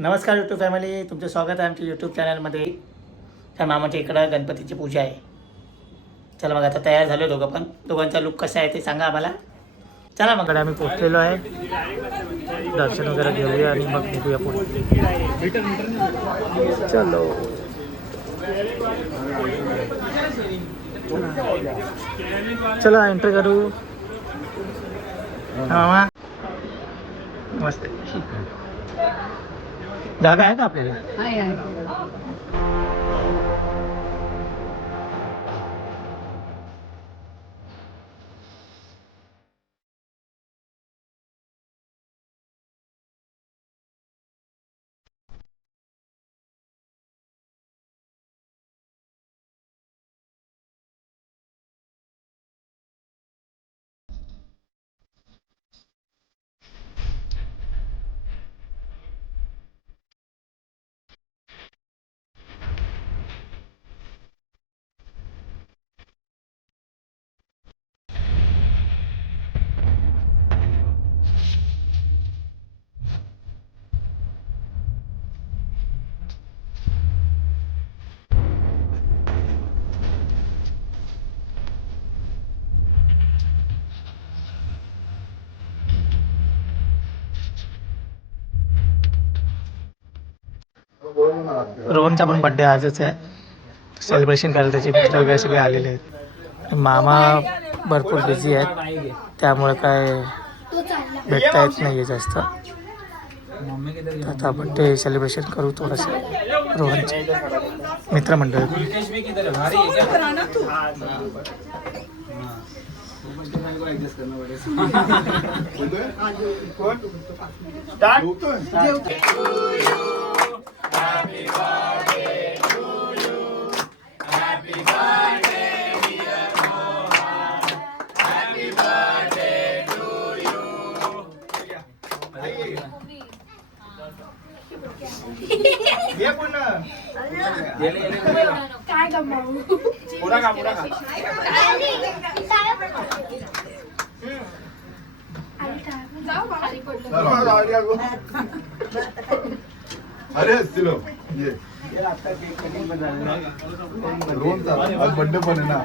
नमस्कार YouTube family, तुमचं स्वागत आहे आमच्या यूट्यूब चॅनलमध्ये. त्या मामाच्या इकडं गणपतीची पूजा आहे. चला मग आता तयार झालो दोघं पण. दोघांचा लुक कसा आहे ते सांगा आम्हाला. चला मग आम्ही पोचलेलो आहे. दर्शन वगैरे घेऊया आणि मग निघूया पुढे. चलो चला एंट्री करू. मामा मस्त जागा आहे का आपल्याला? रोहनचा पण बड्डे आजच आहे. सेलिब्रेशन करायला त्याचे मित्र वगैरे सगळे आलेले आहेत. मामा भरपूर बिझी आहेत, त्यामुळे काय भेटता येत नाही आहे जास्त. आता बड्डे सेलिब्रेशन करू थोडंसं रोहनचे मित्रमंडळ. Happy birthday to you. Happy birthday dear Mohan. Happy birthday to you. ये पुन्हा काय गमावू पुरा का अरे असतील ये रोहनचा आज बर्थडे पण आहे ना.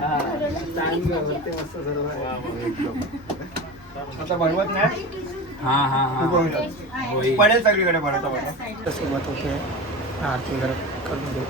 आता बनवत नाही. पडेल सगळीकडे पडायचा सुरुवात होते. आरती वगैरे करून घेऊ.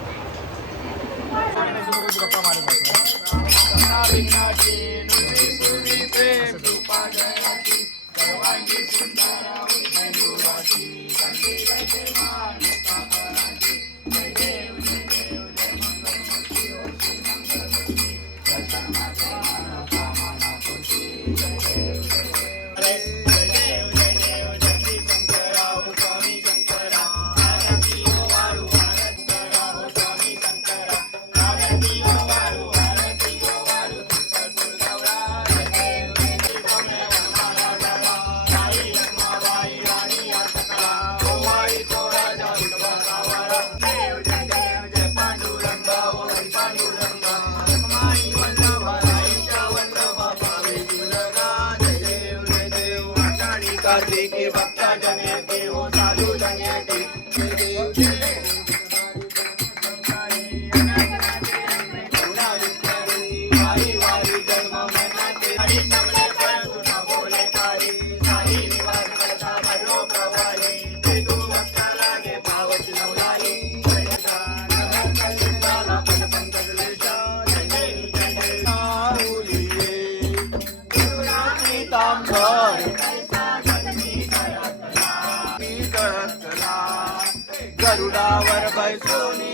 गरुडावर बैसोनी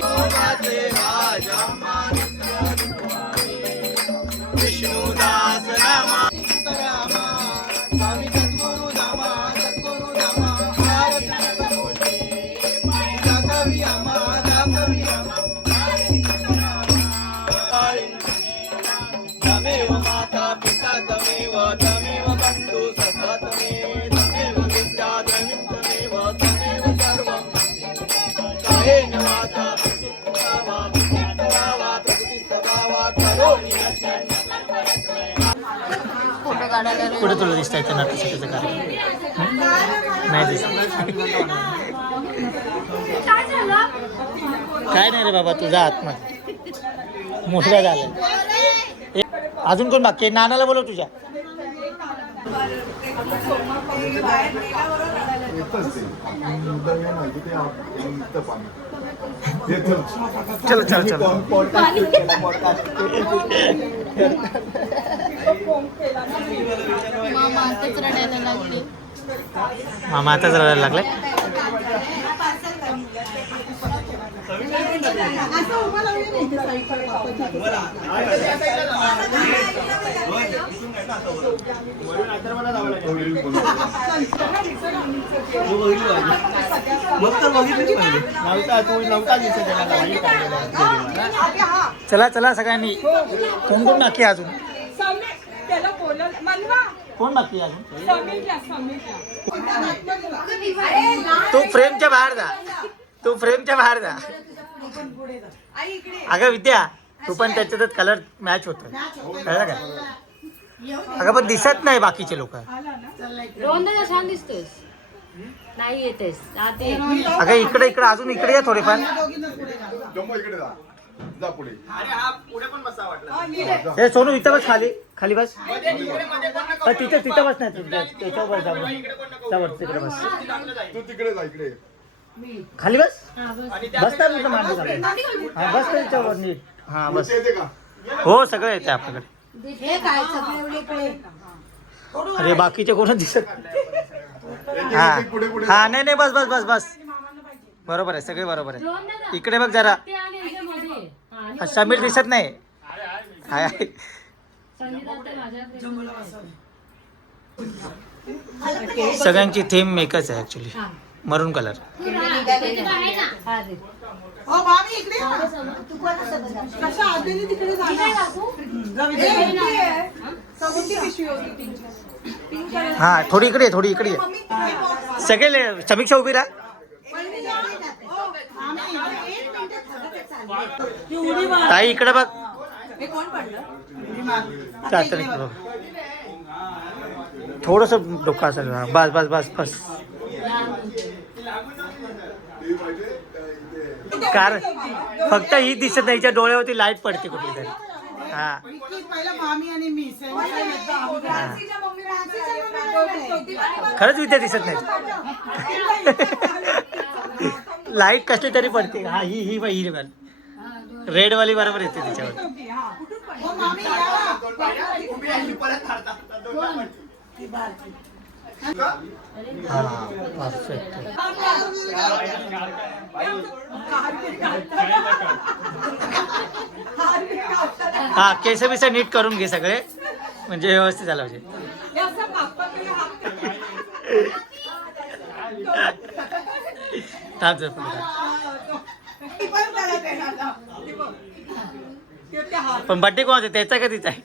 विष्णुदास रामा स्वामी सद्गुरु धामा कवी तमेव माता पिता तमेव बंधु सखा तमेव विद्या तमेव सर्वं कायेन वाचा कुठे तुला दिसत आहे नाट्यशाखेचं कार्यक्रम? नाही दिसत. काय नाही रे बाबा, तुझा आत्मा मुलगा झाला. अजून कोण बाकी आहे? नानाला बोलव तुझ्या. चल चल चल. मामा आताच रडायला लागलाय. चला चला सगळ्यांनी. कोण कोण बाकी आहे अजून? कोण बाकी आहे अजून? तू फ्रेमच्या बाहेर जा, तू फ्रेमच्या बाहेर जा. अगं विद्या, तू पण त्याच्यातच कलर मॅच होत, कळलं का? अगं पण दिसत नाही बाकीचे लोक. छान दिसतोय. नाही येतेस अगं इकडे इकडे अजून इकडे या थोडेफार. हे सोनू इथं बस, खाली खाली बस. तिथे तिथं बस नाही, त्याच्यावर बस. जाऊ तिकडे बस. तू तिकडे जा, इकडे खाली बस. बस ना तुझं मांडी झालं. हा बस त्याच्यावर नीट. हा बस. येते का? हो सगळं येते आपल्याकडे. अरे बाकीचे कोण दिसत. हा हा नाही नाही, बस बस बस बस. बरोबर आहे, सगळे बरोबर आहे. इकडे बघ जरा. समीर दिसत नाही. सगळ्यांची थीम एकच आहे ऍक्च्युली, मरून कलर. हा थोडी इकडे, थोडी इकडे. सगळे समीक्षा उभी राहा. ताई इकडे बघ. थोडस डोकं असेल. बस बस बस बस. कार फक्त ही दिसत नाही, हिच्या डोळ्यावरती लाईट पडते कुठली तरी. हा खरंच विद्या दिसत नाही. लाईट कसली तरी पडते. हा ही ही ही रेड वाली बरोबर येते तिच्यावर. हा केस बिस नीट करून घे सगळे, म्हणजे व्यवस्थित झालं पाहिजे. थांब जर पण बड्डे कोणाचा, त्याचा का तिचा आहे?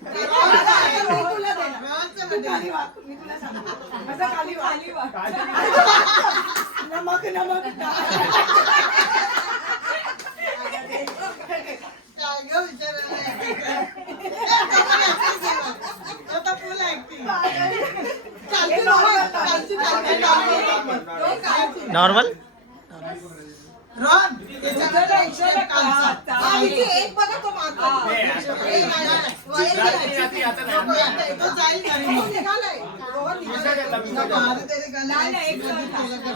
नॉर्मल.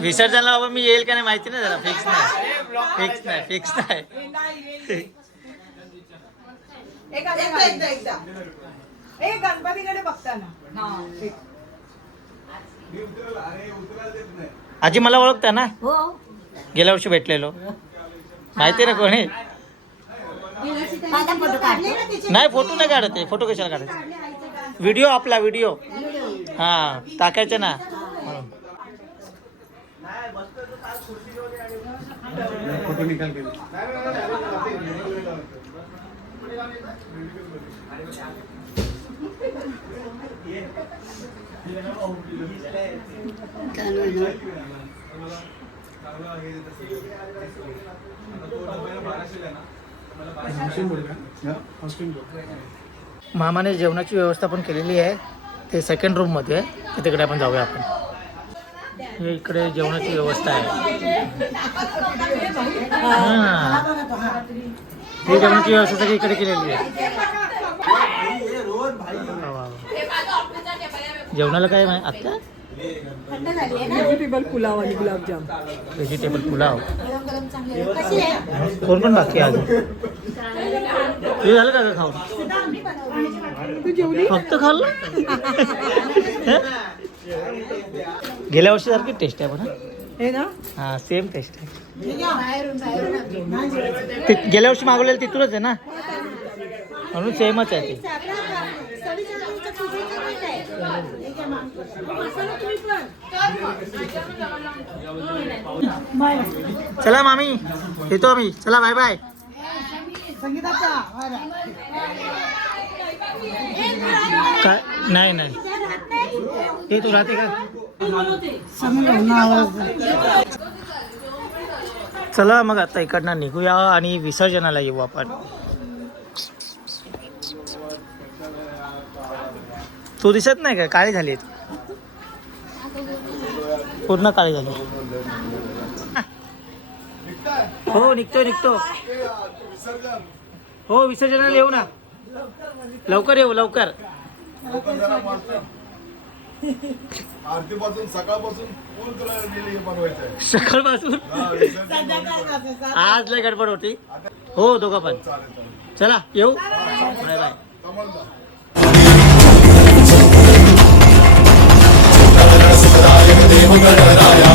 विसर्जनला बाबा मी येईल का नाही माहिती नाही, जरा फिक्स नाही, फिक्स नाही, फिक्स नाही. गणपतीकडे बघताना आजी मला ओळखता ना? हो. गेल्या वर्षी भेटलेलो, माहिती ना कोणी? नाही फोटो नाही काढत आहे. फोटो कशाला काढायचे? व्हिडिओ आपला व्हिडिओ हा टाकायचे ना. फोटो निकाल के मामाने जेवणाची व्यवस्था पण केलेली आहे. ते सेकंड रूम मध्ये आहे, तिकडे आपण जाऊया. आपण हे इकडे जेवणाची व्यवस्था आहे. हे जेवणाची व्यवस्था सगळी इकडे केलेली आहे. वा, वा, वा. जेवणाला काय आहे आत्ता? व्हेजिटेबल पुलाव आणि गुलाबजाम. व्हेजिटेबल पुलाव. कोण कोण बाकी आहे अजून? तुझं झालं का खाऊन? तू जेवली? फक्त खाल्लं? गेल्या वर्षी सारखी टेस्ट आहे पण हे ना हा सेम टेस्ट आहे. गेल्या वर्षी मागवलेलं तिथूनच आहे ना, म्हणून सेमच आहे ते. चला मामी येतो आम्ही. चला बाय बाय. काय नाही नाही ते तू राहते का? चला मग आता इकडनं निघूया आणि विसर्जनाला येऊ आपण. तू दिसत नाही का? काळी झाली पूर्ण काळी झाली. हो निघतो निघतो. हो विसर्जनाला येऊ ना. लवकर येऊ लवकर. आरतीपासून सकाळपासून फुल तुला बनवायचं आहे. सकाळपासून आज लय गडबड होती. हो दोघं पण. चला येऊ. Bye bye. देव गणराया